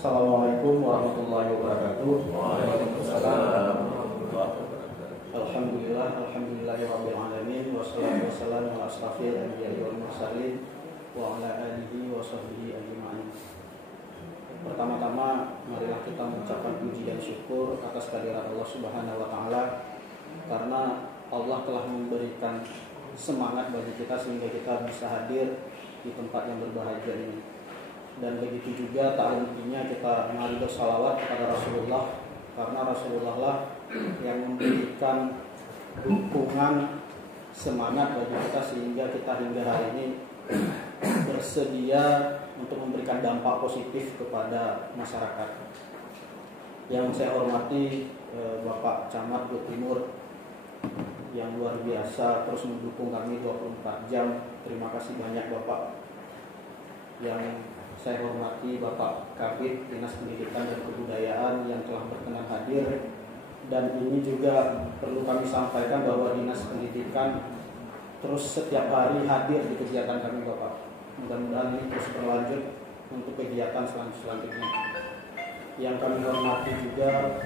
Assalamualaikum warahmatullahi wabarakatuh. Waalaikumsalam. Alhamdulillahirabbil alamin wassalatu wassalamu ala asrofil anbiya'i wal mursalin wa ala alihi wa sahbihi ajma'in. Pertama-tama marilah kita mengucapkan puji dan syukur atas kehadirat Allah Subhanahu wa taala, karena Allah telah memberikan semangat bagi kita sehingga kita bisa hadir di tempat yang berbahagia ini. Dan begitu juga tak hentinya kita mari bersalawat kepada Rasulullah, karena Rasulullah lah yang memberikan dukungan semangat bagi kita sehingga kita hingga hari ini bersedia untuk memberikan dampak positif kepada masyarakat. Yang saya hormati Bapak Camat Gut Timur yang luar biasa terus mendukung kami 24 jam. Terima kasih banyak Bapak. Yang saya hormati Bapak Kabid Dinas Pendidikan dan Kebudayaan yang telah berkenan hadir. Dan ini juga perlu kami sampaikan bahwa Dinas Pendidikan terus setiap hari hadir di kegiatan kami Bapak. Mudah-mudahan ini terus berlanjut untuk kegiatan selanjutnya. Yang kami hormati juga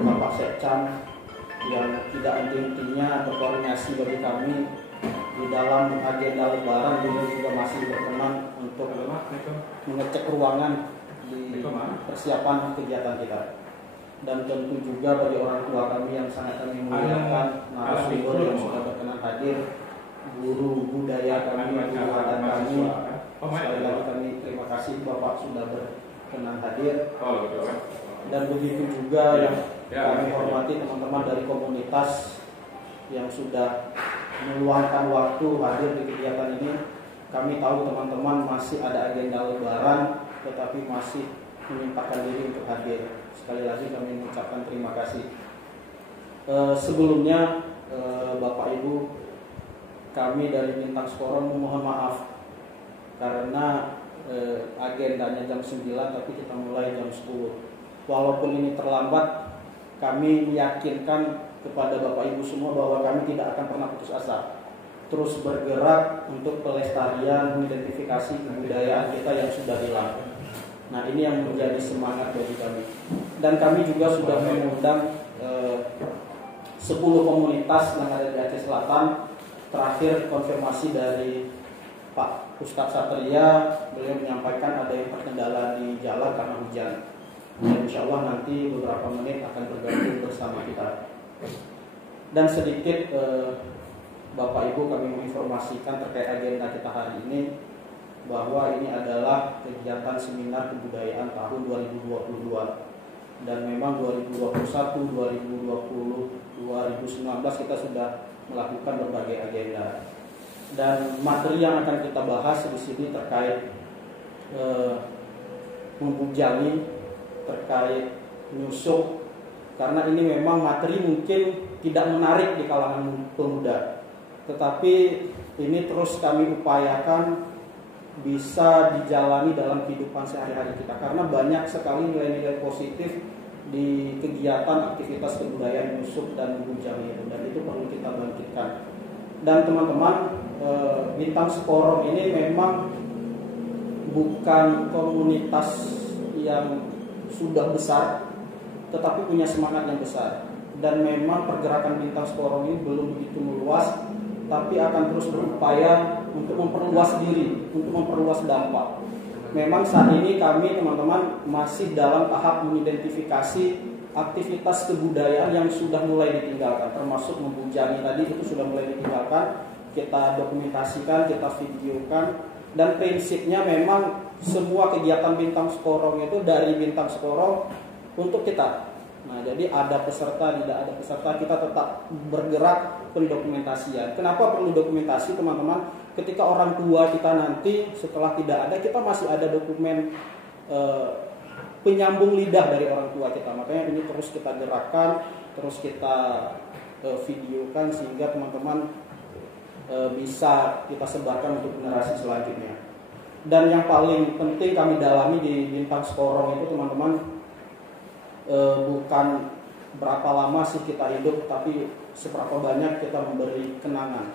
Bapak Sekcam yang tidak henti-hentinya berkoordinasi bagi kami di dalam agenda Lebaran. Beliau juga masih berkenan untuk mengecek ruangan di persiapan kegiatan kita. Dan tentu juga bagi orang tua kami yang sangat kami muliakan, narasumber yang sudah berkenan hadir, guru budaya kami, guru adat kami. Sekali lagi kami terima kasih Bapak sudah berkenan hadir. Dan begitu juga yang kami hormati teman-teman dari komunitas yang sudah meluangkan waktu hadir di kegiatan ini. Kami tahu teman-teman masih ada agenda Lebaran, tetapi masih menyempatkan diri untuk hadir. Sekali lagi kami mengucapkan terima kasih. Sebelumnya Bapak Ibu, kami dari Bintang Sekoron memohon maaf karena agendanya jam 9 tapi kita mulai jam 10. Walaupun ini terlambat, kami meyakinkan kepada Bapak Ibu semua bahwa kami tidak akan pernah putus asa, terus bergerak untuk pelestarian, mengidentifikasi kebudayaan kita yang sudah hilang. Nah, ini yang menjadi semangat bagi kami. Dan kami juga sudah mengundang 10 komunitas yang ada di Aceh Selatan. Terakhir konfirmasi dari Pak Ustadz Satria, beliau menyampaikan ada yang terkendala di jalan karena hujan. Dan insya Allah nanti beberapa menit akan bergabung bersama kita. Dan sedikit Bapak Ibu kami menginformasikan terkait agenda kita hari ini, bahwa ini adalah kegiatan seminar kebudayaan tahun 2022. Dan memang 2021, 2020, 2019 kita sudah melakukan berbagai agenda. Dan materi yang akan kita bahas di sini terkait membujangi, terkait nyusuk, karena ini memang materi mungkin tidak menarik di kalangan pemuda, tetapi ini terus kami upayakan bisa dijalani dalam kehidupan sehari-hari kita, karena banyak sekali nilai-nilai positif di kegiatan aktivitas kebudayaan nyusuk dan membujangi itu, dan itu perlu kita bangkitkan. Dan teman-teman, Bintang Sekoron ini memang bukan komunitas yang sudah besar, tetapi punya semangat yang besar. Dan memang pergerakan Bintang Sekoron ini belum begitu meluas, tapi akan terus berupaya untuk memperluas diri, untuk memperluas dampak. Memang saat ini kami teman-teman masih dalam tahap mengidentifikasi aktivitas kebudayaan yang sudah mulai ditinggalkan, termasuk membujangi tadi itu sudah mulai ditinggalkan. Kita dokumentasikan, kita videokan, dan prinsipnya memang semua kegiatan Bintang Sekoron itu dari Bintang Sekoron untuk kita. Nah, jadi ada peserta, tidak ada peserta, kita tetap bergerak pendokumentasian. Kenapa perlu dokumentasi, teman-teman? Ketika orang tua kita nanti setelah tidak ada, kita masih ada dokumen penyambung lidah dari orang tua kita. Makanya ini terus kita gerakkan, terus kita videokan sehingga teman-teman bisa kita sebarkan untuk generasi selanjutnya. Dan yang paling penting kami dalami di Bintang Sekoron itu, teman-teman, bukan berapa lama sih kita hidup, tapi seberapa banyak kita memberi kenangan.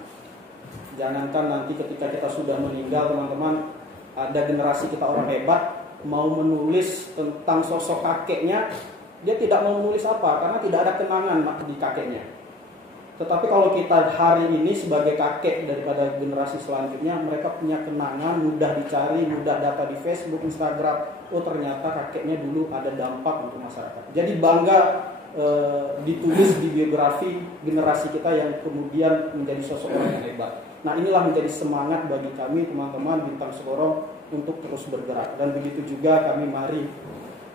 Jangankan nanti ketika kita sudah meninggal, teman-teman, ada generasi kita orang hebat, mau menulis tentang sosok kakeknya, dia tidak mau menulis apa karena tidak ada kenangan di kakeknya. Tetapi kalau kita hari ini sebagai kakek daripada generasi selanjutnya, mereka punya kenangan, mudah dicari, mudah data di Facebook, Instagram. Oh ternyata kakeknya dulu ada dampak untuk masyarakat. Jadi bangga ditulis di biografi generasi kita yang kemudian menjadi sosok orang yang hebat. Nah inilah menjadi semangat bagi kami teman-teman Bintang Sekorong untuk terus bergerak. Dan begitu juga kami mari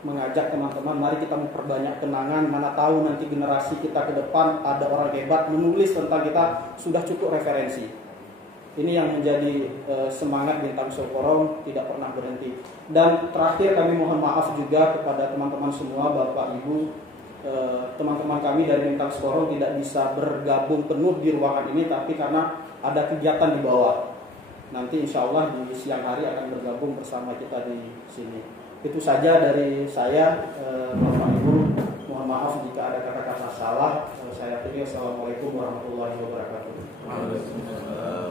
mengajak teman-teman, mari kita memperbanyak kenangan. Mana tahu nanti generasi kita ke depan ada orang hebat menulis tentang kita, sudah cukup referensi. Ini yang menjadi semangat Bintang Sekorong, tidak pernah berhenti. Dan terakhir kami mohon maaf juga kepada teman-teman semua, Bapak Ibu, teman-teman kami dari Bintang Sekorong tidak bisa bergabung penuh di ruangan ini, tapi karena ada kegiatan di bawah. Nanti insya Allah di siang hari akan bergabung bersama kita di sini. Itu saja dari saya, Bapak Ibu. Mohon maaf jika ada kata-kata salah. Saya pilih. Assalamualaikum warahmatullahi wabarakatuh. Waalaikumsalam.